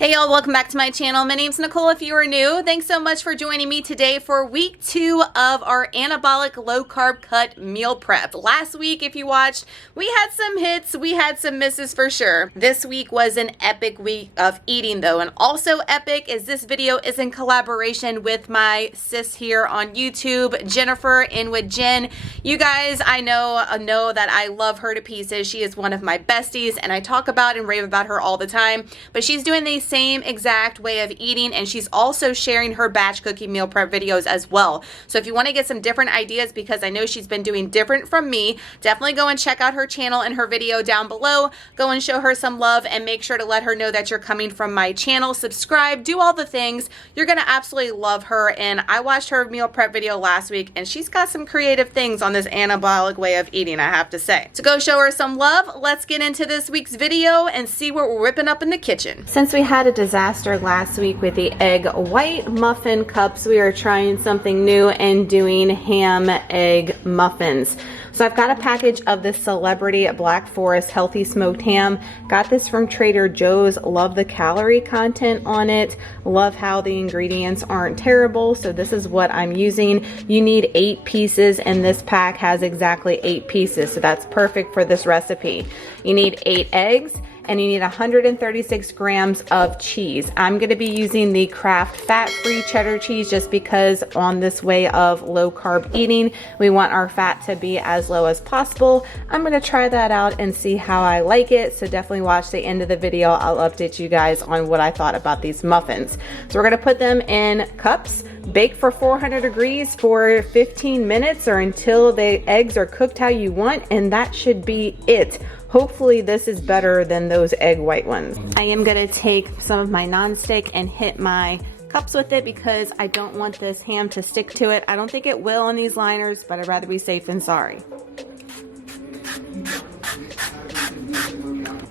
Hey y'all, welcome back to my channel. My name's Nicole if you are new. Thanks so much for joining me today for week 2 of our Anabolic low carb cut meal prep. Last week, if you watched, we had some hits, we had some misses for sure. This week was an epic week of eating though, and also epic is this video is in collaboration with my sis here on YouTube, Jennifer, and with Jen. You guys, I know that I love her to pieces. She is one of my besties and I talk about and rave about her all the time, but she's doing these same exact way of eating, and she's also sharing her batch cooking meal prep videos as well. So if you want to get some different ideas, because I know she's been doing different from me, definitely go and check out her channel and her video down below. Go and show her some love and make sure to let her know that you're coming from my channel. Subscribe, do all the things. You're going to absolutely love her, and I watched her meal prep video last week and she's got some creative things on this anabolic way of eating, I have to say. So go show her some love. Let's get into this week's video and see what we're whipping up in the kitchen. Since we had a disaster last week with the egg white muffin cups, we are trying something new and doing ham egg muffins. So I've got a package of the Celebrity Black Forest Healthy Smoked Ham. Got this from Trader Joe's. Love the calorie content on it. Love how the ingredients aren't terrible. So this is what I'm using. You need 8 pieces and this pack has exactly 8 pieces. So that's perfect for this recipe. You need 8 eggs. And you need 136 grams of cheese. I'm going to be using the Kraft fat-free cheddar cheese just because on this way of low carb eating, we want our fat to be as low as possible. I'm going to try that out and see how I like it. So definitely watch the end of the video. I'll update you guys on what I thought about these muffins. So we're going to put them in cups, bake for 400 degrees for 15 minutes or until the eggs are cooked how you want, and that should be it. Hopefully this is better than those egg white ones. I am gonna take some of my nonstick and hit my cups with it because I don't want this ham to stick to it. I don't think it will on these liners, but I'd rather be safe than sorry.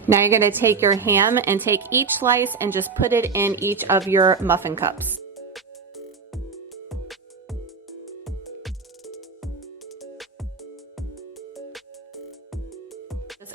Now you're gonna take your ham and take each slice and just put it in each of your muffin cups.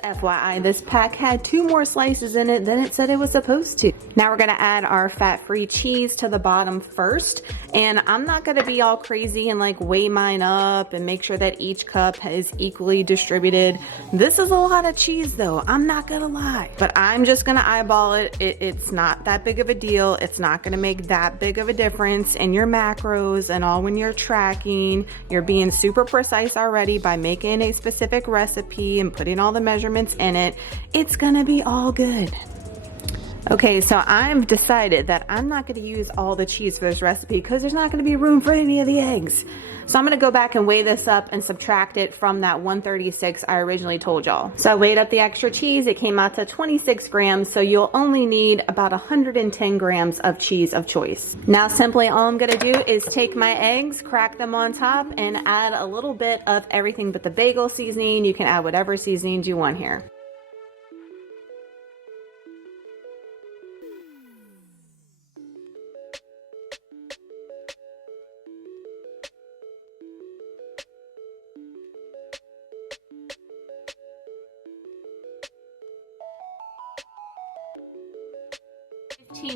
FYI, this pack had 2 more slices in it than it said it was supposed to. Now we're gonna add our fat-free cheese to the bottom first, and I'm not gonna be all crazy and like weigh mine up and make sure that each cup is equally distributed. This is a lot of cheese though, I'm not gonna lie, but I'm just gonna eyeball it. It's not that big of a deal. It's not gonna make that big of a difference in your macros and all when you're tracking. You're being super precise already by making a specific recipe and putting all the measurements in it. It's gonna be all good. Okay, so I've decided that I'm not going to use all the cheese for this recipe because there's not going to be room for any of the eggs. So I'm going to go back and weigh this up and subtract it from that 136 I originally told y'all. So I weighed up the extra cheese. It came out to 26 grams. So you'll only need about 110 grams of cheese of choice. Now simply all I'm going to do is take my eggs, crack them on top, and add a little bit of everything but the bagel seasoning. You can add whatever seasonings you want here.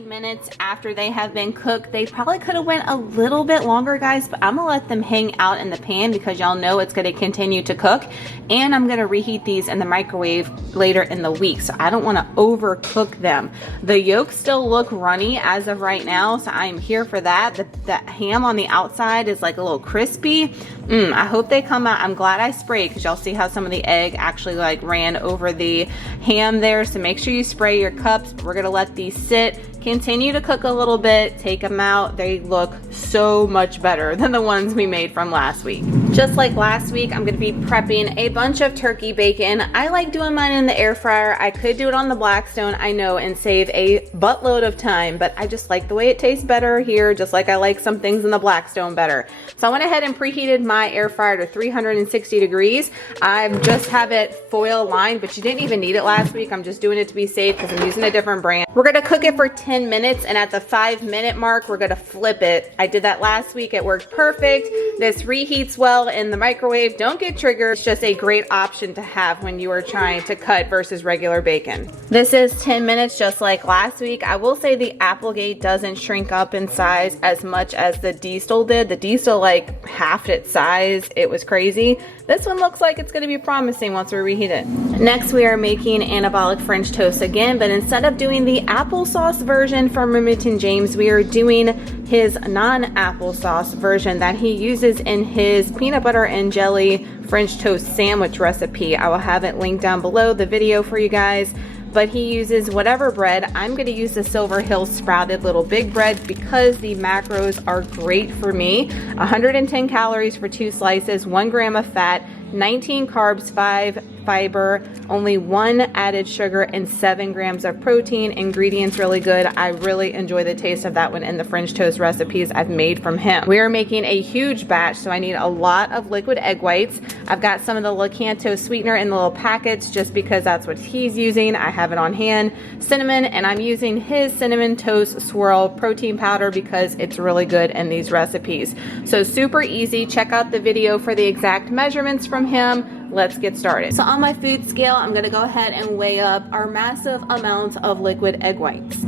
Minutes after they have been cooked. They probably could have went a little bit longer, guys, but I'm gonna let them hang out in the pan because y'all know it's gonna continue to cook, and I'm gonna reheat these in the microwave later in the week, so I don't want to overcook them. The yolks still look runny as of right now, so I'm here for that. The ham on the outside is like a little crispy. I hope they come out. I'm glad I sprayed because y'all see how some of the egg actually like ran over the ham there, so make sure you spray your cups. We're gonna let these sit, continue to cook a little bit, take them out. They look so much better than the ones we made from last week. Just like last week, I'm gonna be prepping a bunch of turkey bacon. I like doing mine in the air fryer. I could do it on the Blackstone, I know, and save a buttload of time, but I just like the way it tastes better here, just like I like some things in the Blackstone better. So I went ahead and preheated my air fryer to 360 degrees. I just have it foil lined, but you didn't even need it last week. I'm just doing it to be safe because I'm using a different brand. We're gonna cook it for 10 minutes, and at the 5-minute mark, we're gonna flip it. I did that last week. It worked perfect. This reheats well well in the microwave. Don't get triggered. It's just a great option to have when you are trying to cut versus regular bacon. This is 10 minutes just like last week. I will say the Applegate doesn't shrink up in size as much as the Diesel did. The Diesel like halved its size. It was crazy. This one looks like it's going to be promising once we reheat it. Next, we are making anabolic French toast again, but instead of doing the applesauce version from Remington James, we are doing his non-applesauce version that he uses in his peanut butter and jelly French toast sandwich recipe. I will have it linked down below the video for you guys. But he uses whatever bread. I'm going to use the Silver Hill sprouted little big bread because the macros are great for me. 110 calories for 2 slices, 1 gram of fat, 19 carbs, 5 fiber, only 1 added sugar, and 7 grams of protein. Ingredients really good. I really enjoy the taste of that one in the French toast recipes I've made from him. We are making a huge batch, so I need a lot of liquid egg whites. I've got some of the LAKANTO sweetener in the little packets just because that's what he's using. I have it on hand. Cinnamon, and I'm using his cinnamon toast swirl protein powder because it's really good in these recipes. So super easy. Check out the video for the exact measurements from him. Let's get started. So on my food scale, I'm gonna go ahead and weigh up our massive amount of liquid egg whites.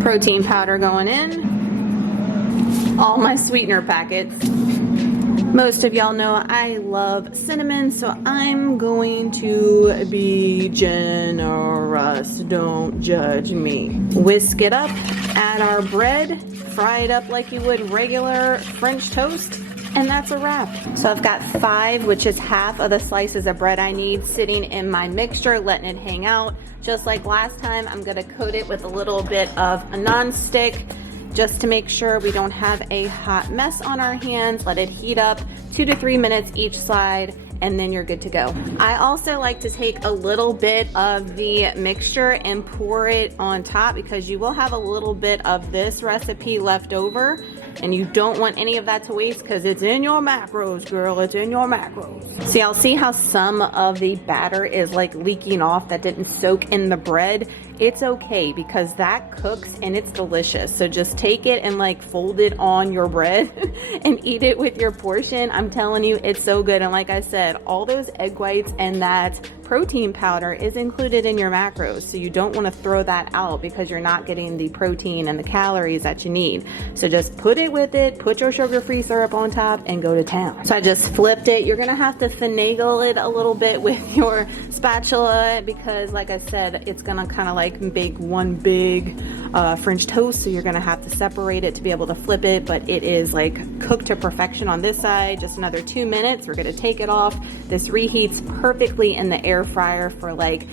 Protein powder going in. All my sweetener packets. Most of y'all know I love cinnamon, so I'm going to be generous. Don't judge me. Whisk it up, add our bread, fry it up like you would regular French toast, and that's a wrap. So I've got 5, which is half of the slices of bread I need, sitting in my mixture, letting it hang out. Just like last time, I'm gonna coat it with a little bit of a non-stick just to make sure we don't have a hot mess on our hands. Let it heat up 2 to 3 minutes each side, and then you're good to go. I also like to take a little bit of the mixture and pour it on top because you will have a little bit of this recipe left over, and you don't want any of that to waste because it's in your macros, girl. It's in your macros. See, I'll see how some of the batter is like leaking off that didn't soak in the bread. It's okay because that cooks and it's delicious. So just take it and like fold it on your bread and eat it with your portion. I'm telling you, it's so good. And like I said, all those egg whites and that protein powder is included in your macros. So you don't want to throw that out because you're not getting the protein and the calories that you need. So just put it with it, put your sugar-free syrup on top, and go to town. So I just flipped it. You're gonna have to finagle it a little bit with your spatula because like I said, it's gonna kind of like bake one big French toast. So you're gonna have to separate it to be able to flip it, but it is like cooked to perfection on this side. Just another 2 minutes. We're gonna take it off. This reheats perfectly in the air fryer for like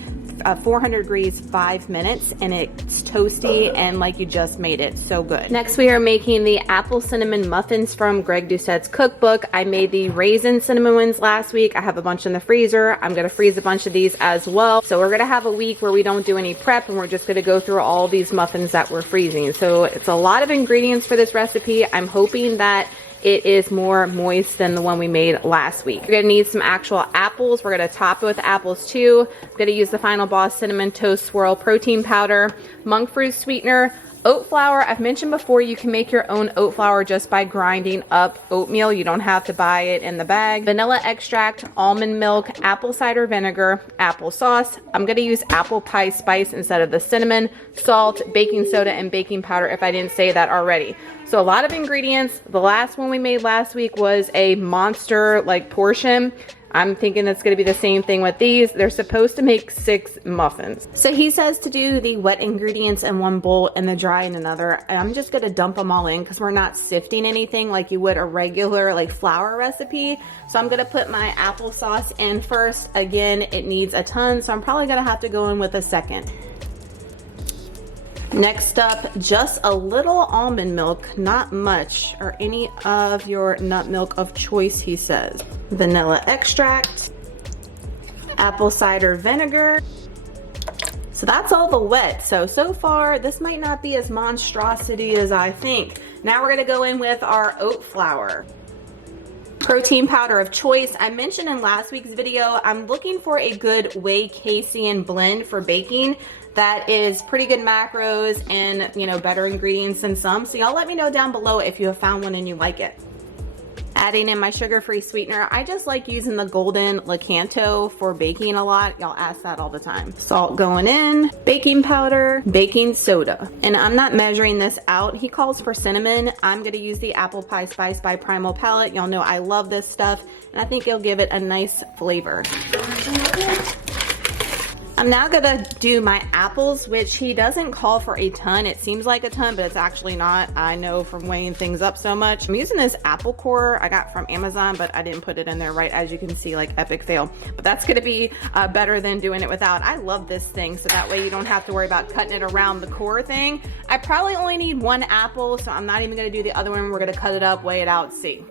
400 degrees 5 minutes, and it's toasty and like you just made it. So good. Next, we are making the apple cinnamon muffins from Greg Doucette's cookbook. I made the raisin cinnamon ones last week. I have a bunch in the freezer. I'm gonna freeze a bunch of these as well. So we're gonna have a week where we don't do any prep and we're just gonna go through all these muffins that we're freezing. So it's a lot of ingredients for this recipe. I'm hoping that it is more moist than the one we made last week. We're gonna need some actual apples. We're gonna top it with apples too. I'm gonna use the Final Boss Cinnamon Toast Swirl protein powder, monk fruit sweetener, oat flour. I've mentioned before you can make your own oat flour just by grinding up oatmeal. You don't have to buy it in the bag. Vanilla extract, almond milk, apple cider vinegar, applesauce. I'm gonna use apple pie spice instead of the cinnamon, salt, baking soda, and baking powder if I didn't say that already. So a lot of ingredients. The last one we made last week was a monster like portion. I'm thinking it's gonna be the same thing with these. They're supposed to make 6 muffins. So he says to do the wet ingredients in one bowl and the dry in another. And I'm just gonna dump them all in because we're not sifting anything like you would a regular like flour recipe. So I'm gonna put my applesauce in first. Again, it needs a ton, so I'm probably gonna have to go in with a second. Next up, just a little almond milk, not much, or any of your nut milk of choice, he says. Vanilla extract, apple cider vinegar. So that's all the wet. So far, this might not be as monstrosity as I think. Now we're gonna go in with our oat flour. Protein powder of choice. I mentioned in last week's video, I'm looking for a good whey casein blend for baking that is pretty good macros and, you know, better ingredients than some. So y'all let me know down below if you have found one and you like it. Adding in my sugar-free sweetener. I just like using the golden LAKANTO for baking a lot. Y'all ask that all the time. Salt going in, baking powder, baking soda. And I'm not measuring this out. He calls for cinnamon. I'm gonna use the apple pie spice by Primal Palette. Y'all know I love this stuff, and I think it'll give it a nice flavor. I'm now gonna do my apples, which he doesn't call for a ton. It seems like a ton, but it's actually not. I know from weighing things up so much. I'm using this apple core I got from Amazon, but I didn't put it in there right. As you can see, like epic fail. But that's gonna be better than doing it without. I love this thing, so that way you don't have to worry about cutting it around the core thing. I probably only need one apple, so I'm not even gonna do the other one. We're gonna cut it up, weigh it out, see.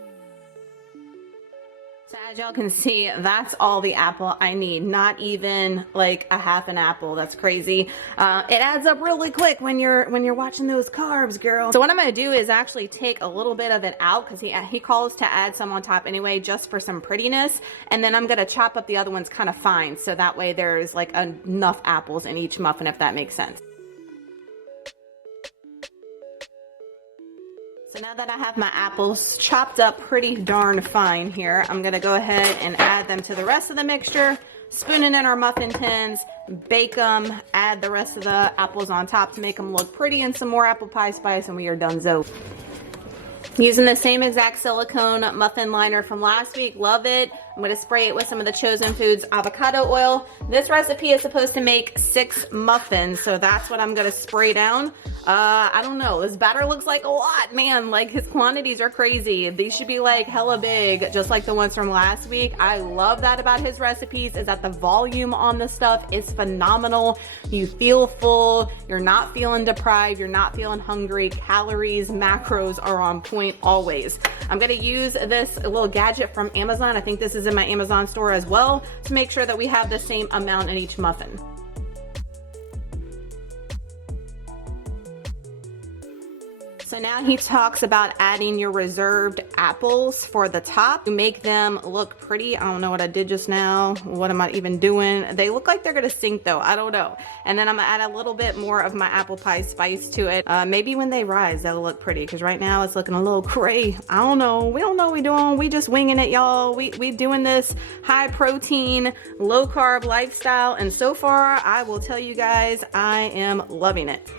So as y'all can see, that's all the apple I need. Not even like a half an apple. That's crazy. It adds up really quick when you're watching those carbs, girl. So what I'm gonna do is actually take a little bit of it out, because he calls to add some on top anyway, just for some prettiness. And then I'm gonna chop up the other ones kind of fine, so that way there's like enough apples in each muffin, if that makes sense. So now that I have my apples chopped up pretty darn fine here, I'm gonna go ahead and add them to the rest of the mixture, spoon it in our muffin tins, bake them, add the rest of the apples on top to make them look pretty, and some more apple pie spice, and we are donezo. Using the same exact silicone muffin liner from last week, love it. I'm gonna spray it with some of the Chosen Foods avocado oil. This recipe is supposed to make 6 muffins, so that's what I'm gonna spray down. I don't know, this batter looks like a lot, man. Like, his quantities are crazy. These should be like hella big, just like the ones from last week. I love that about his recipes, is that the volume on the stuff is phenomenal. You feel full, you're not feeling deprived, you're not feeling hungry. Calories, macros are on point always. I'm gonna use this little gadget from Amazon. I think this is in my Amazon store as well, to make sure that we have the same amount in each muffin. So now he talks about adding your reserved apples for the top to make them look pretty. I don't know what I did just now. What am I even doing? They look like they're gonna sink though. I don't know. And then I'm gonna add a little bit more of my apple pie spice to it. Maybe when they rise, that'll look pretty, because right now it's looking a little cray. I don't know. We don't know what we're doing. We just winging it, y'all. We doing this high protein, low carb lifestyle. And so far, I will tell you guys, I am loving it.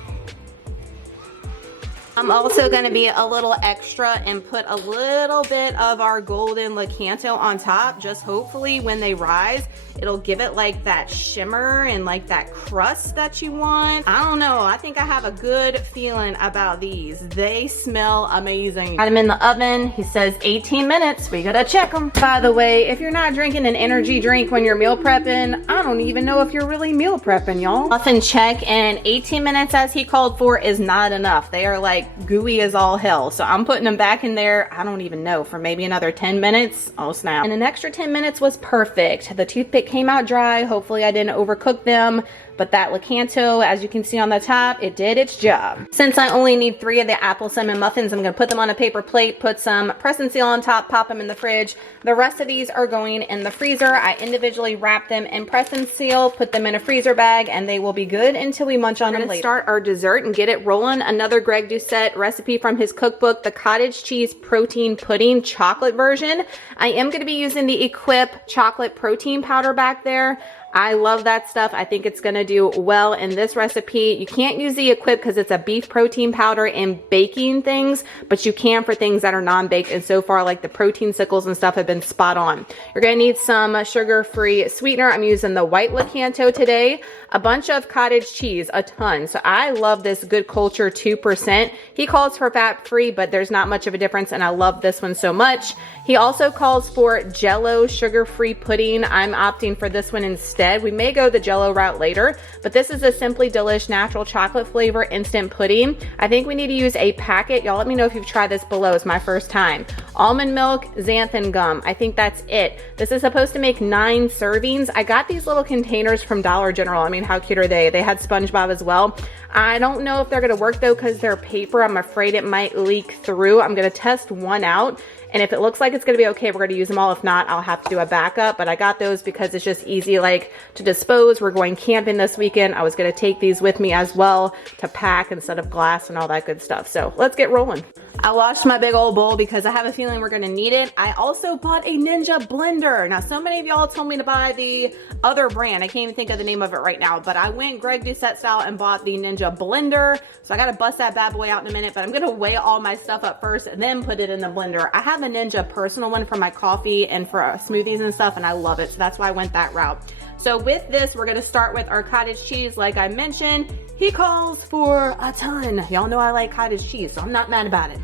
I'm also going to be a little extra and put a little bit of our golden LAKANTO on top. Just hopefully when they rise, it'll give it like that shimmer and like that crust that you want. I don't know. I think I have a good feeling about these. They smell amazing. Got them in the oven. He says 18 minutes. We gotta check them. By the way, if you're not drinking an energy drink when you're meal prepping, I don't even know if you're really meal prepping, y'all. Muffin check, and 18 minutes as he called for is not enough. They are like gooey as all hell. So I'm putting them back in there, I don't even know, for maybe another 10 minutes. Oh snap. And an extra 10 minutes was perfect. The toothpick came out dry. Hopefully I didn't overcook them. But that LAKANTO, as you can see on the top, it did its job. Since I only need 3 of the apple cinnamon muffins, I'm gonna put them on a paper plate, put some press and seal on top, pop them in the fridge. The rest of these are going in the freezer. I individually wrap them in press and seal, put them in a freezer bag, and they will be good until we munch on them later. Let's start our dessert and get it rolling. Another Greg Doucette recipe from his cookbook, the cottage cheese protein pudding chocolate version. I am gonna be using the Equip chocolate protein powder back there. I love that stuff. I think it's gonna do well in this recipe. You can't use the Equip because it's a beef protein powder in baking things, but you can for things that are non-baked, and so far like the protein sickles and stuff have been spot on. You're gonna need some sugar-free sweetener. I'm using the white LAKANTO today. A bunch of cottage cheese, a ton. So I love this Good Culture 2%. He calls for fat-free, but there's not much of a difference, and I love this one so much. He also calls for Jello sugar-free pudding. I'm opting for this one instead. We may go the Jello route later, but this is a Simply Delish natural chocolate flavor instant pudding. I think we need to use a packet. Y'all let me know if you've tried this below. It's my first time. Almond milk, xanthan gum. I think that's it. This is supposed to make 9 servings. I got these little containers from Dollar General. I mean, how cute are they? They had SpongeBob as well. I don't know if they're gonna work though because they're paper. I'm afraid it might leak through. I'm gonna test one out, and if it looks like it's gonna be okay, we're gonna use them all. If not, I'll have to do a backup, but I got those because it's just easy like to dispose. We're going camping this weekend. I was gonna take these with me as well to pack instead of glass and all that good stuff. So let's get rolling. I washed my big old bowl because I have a feeling we're gonna need it. I also bought a Ninja blender. Now, so many of y'all told me to buy the other brand. I can't even think of the name of it right now, but I went Greg Doucette style and bought the Ninja blender. So I gotta bust that bad boy out in a minute, but I'm gonna weigh all my stuff up first and then put it in the blender. I have a Ninja personal one for my coffee and for smoothies and stuff, and I love it. So that's why I went that route. So with this, we're gonna start with our cottage cheese. Like I mentioned, he calls for a ton. Y'all know I like cottage cheese, so I'm not mad about it.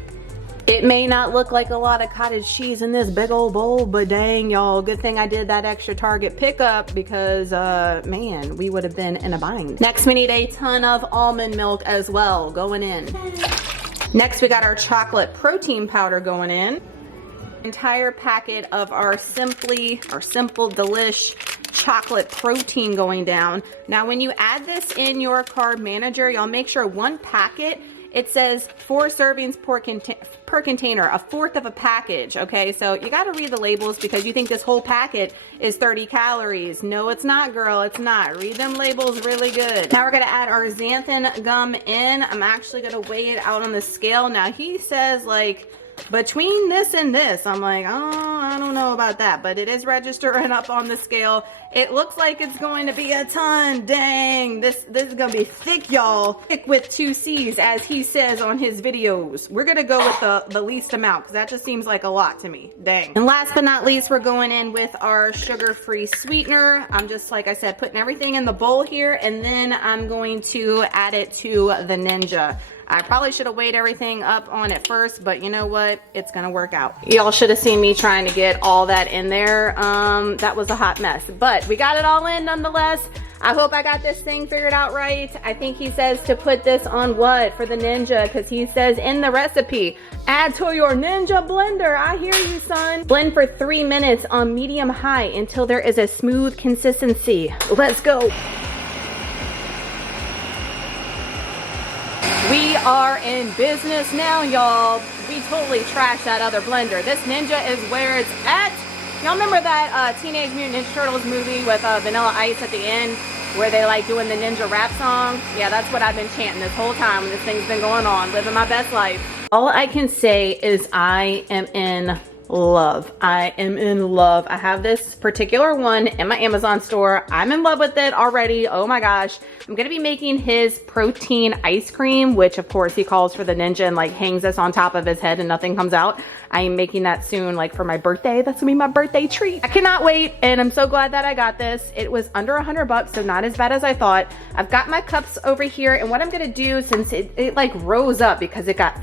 It may not look like a lot of cottage cheese in this big old bowl, but dang, y'all, good thing I did that extra Target pickup because, man, we would have been in a bind. Next, we need a ton of almond milk as well going in. Next, we got our chocolate protein powder going in. Entire packet of our Simple Delish chocolate protein going down. Now, when you add this in your carb manager, y'all make sure one packet, it says 4 servings per container, a fourth of a package, okay? So you gotta read the labels because you think this whole packet is 30 calories. No, it's not, girl, it's not. Read them labels really good. Now we're gonna add our xanthan gum in. I'm actually gonna weigh it out on the scale. Now he says like, between this and this, I'm like, oh, I don't know about that, but it is registering up on the scale. It looks like it's going to be a ton. Dang, this is gonna be thick, y'all. Thick with 2 C's, as he says on his videos. We're gonna go with the least amount because that just seems like a lot to me. Dang. And last but not least, we're going in with our sugar-free sweetener. I'm just, like I said, putting everything in the bowl here, and then I'm going to add it to the Ninja. I probably should have weighed everything up on it first, but you know what? It's gonna work out. Y'all should have seen me trying to get all that in there. That was a hot mess, but we got it all in nonetheless. I hope I got this thing figured out right. I think he says to put this on what for the Ninja, because he says in the recipe, add to your Ninja blender. I hear you, son. Blend for 3 minutes on medium high until there is a smooth consistency. Let's go. We are in business now, y'all. We totally trashed that other blender. This Ninja is where it's at. Y'all remember that Teenage Mutant Ninja Turtles movie with Vanilla Ice at the end where they like doing the Ninja rap song? Yeah, that's what I've been chanting this whole time when this thing's been going on, living my best life. All I can say is I am in love. I am in love. I have this particular one in my Amazon store. I'm in love with it already. Oh my gosh. I'm gonna be making his protein ice cream, which of course he calls for the Ninja and like hangs this on top of his head and nothing comes out. I am making that soon, like for my birthday. That's gonna be my birthday treat. I cannot wait, and I'm so glad that I got this. It was under $100, so not as bad as I thought. I've got my cups over here, and what I'm gonna do, since it like rose up because it got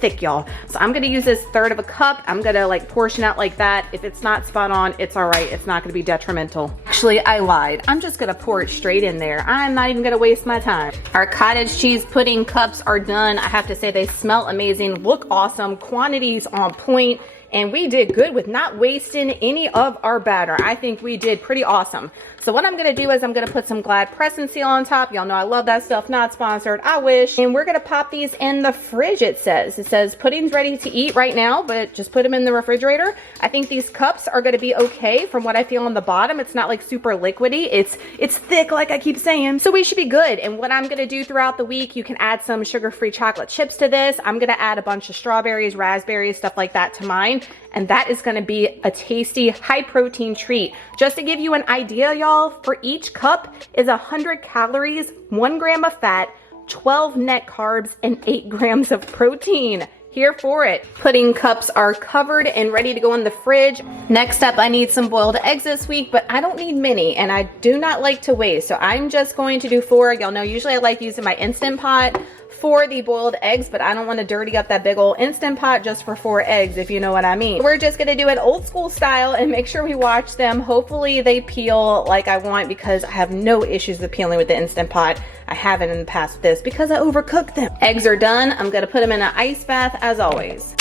thick, y'all. So I'm gonna use this 1/3 of a cup. I'm gonna like portion out like that. If it's not spot on, it's all right. It's not gonna be detrimental. Actually, I lied. I'm just gonna pour it straight in there. I'm not even gonna waste my time. Our cottage cheese pudding cups are done. I have to say they smell amazing, look awesome, quantities on point, and we did good with not wasting any of our batter. I think we did pretty awesome. So what I'm gonna do is I'm gonna put some Glad press and seal on top. Y'all know I love that stuff, not sponsored, I wish. And we're gonna pop these in the fridge, it says. It says pudding's ready to eat right now, but just put them in the refrigerator. I think these cups are gonna be okay from what I feel on the bottom. It's not like super liquidy. It's thick, like I keep saying. So we should be good. And what I'm gonna do throughout the week, you can add some sugar-free chocolate chips to this. I'm gonna add a bunch of strawberries, raspberries, stuff like that to mine. And that is gonna be a tasty, high protein treat. Just to give you an idea, y'all, for each cup is 100 calories, 1 gram of fat, 12 net carbs, and 8 grams of protein. Here for it. Pudding cups are covered and ready to go in the fridge. Next up, I need some boiled eggs this week, but I don't need many, and I do not like to waste, so I'm just going to do 4. Y'all know usually I like using my Instant Pot for the boiled eggs, but I don't want to dirty up that big old Instant Pot just for 4 eggs, if you know what I mean. We're just gonna do it old school style and make sure we watch them. Hopefully they peel like I want, because I have no issues with peeling with the Instant Pot. I haven't in the past with this because I overcooked them. Eggs are done. I'm gonna put them in an ice bath as always.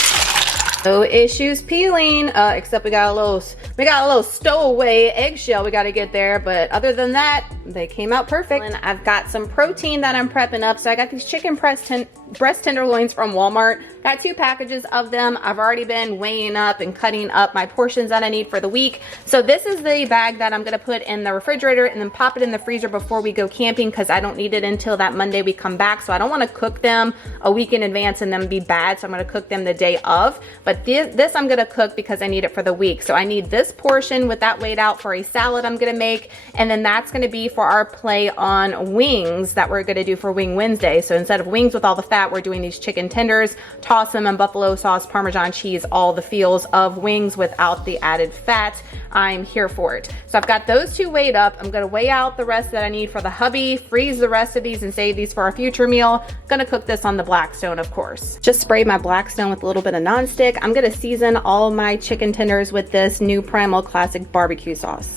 No issues peeling, except we got a little stowaway eggshell we got to get there, but other than that, they came out perfect. And I've got some protein that I'm prepping up. So I got these chicken breast tenderloins from Walmart. Got 2 packages of them. I've already been weighing up and cutting up my portions that I need for the week. So this is the bag that I'm gonna put in the refrigerator and then pop it in the freezer before we go camping, because I don't need it until that Monday we come back. So I don't want to cook them a week in advance and then be bad. So I'm gonna cook them the day of. But this I'm gonna cook because I need it for the week. So I need this portion with that weighed out for a salad I'm gonna make, and then that's gonna be for our play on wings that we're gonna do for Wing Wednesday. So instead of wings with all the fat, we're doing these chicken tenders, toss them in buffalo sauce, Parmesan cheese, all the feels of wings without the added fat. I'm here for it. So I've got those 2 weighed up. I'm gonna weigh out the rest that I need for the hubby, freeze the rest of these and save these for our future meal. Gonna cook this on the Blackstone, of course. Just spray my Blackstone with a little bit of nonstick. I'm gonna season all my chicken tenders with this new Primal Classic barbecue sauce.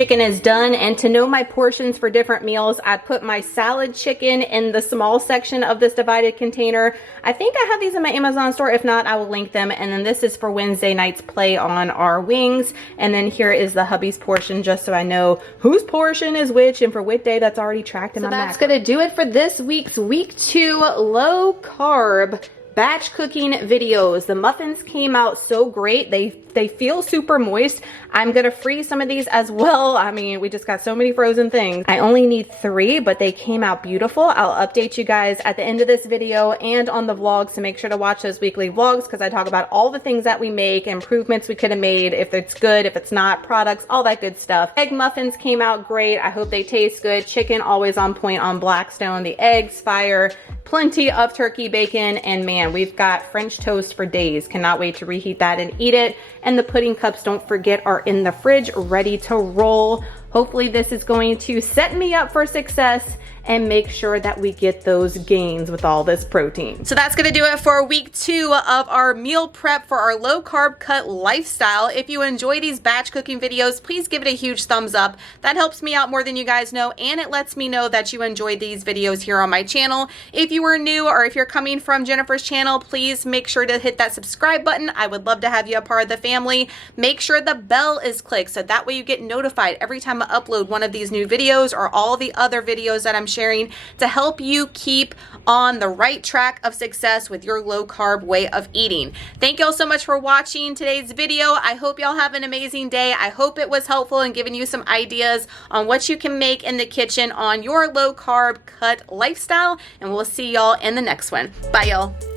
Chicken is done, and to know my portions for different meals, I put my salad chicken in the small section of this divided container. I think I have these in my Amazon store. If not, I will link them. And then this is for Wednesday night's play on our wings. And then here is the hubby's portion, just so I know whose portion is which and for what day. That's already tracked in my macro. That's gonna do it for this week's week 2 low carb batch cooking videos. The muffins came out so great. They feel super moist. I'm gonna freeze some of these as well. I mean, we just got so many frozen things. I only need 3, but they came out beautiful. I'll update you guys at the end of this video and on the vlogs, so make sure to watch those weekly vlogs, because I talk about all the things that we make, improvements we could have made, if it's good, if it's not, products, all that good stuff. Egg muffins came out great. I hope they taste good. Chicken always on point on Blackstone. The eggs fire. Plenty of turkey bacon, and man, we've got French toast for days. Cannot wait to reheat that and eat it. And the pudding cups, don't forget, are in the fridge ready to roll. Hopefully this is going to set me up for success and make sure that we get those gains with all this protein. So that's gonna do it for week 2 of our meal prep for our low carb cut lifestyle. If you enjoy these batch cooking videos, please give it a huge thumbs up. That helps me out more than you guys know, and it lets me know that you enjoyed these videos here on my channel. If you are new, or if you're coming from Jennifer's channel, please make sure to hit that subscribe button. I would love to have you a part of the family. Make sure the bell is clicked, so that way you get notified every time I upload one of these new videos or all the other videos that I'm sharing, to help you keep on the right track of success with your low carb way of eating. Thank y'all so much for watching today's video. I hope y'all have an amazing day. I hope it was helpful in giving you some ideas on what you can make in the kitchen on your low carb cut lifestyle, and we'll see y'all in the next one. Bye y'all.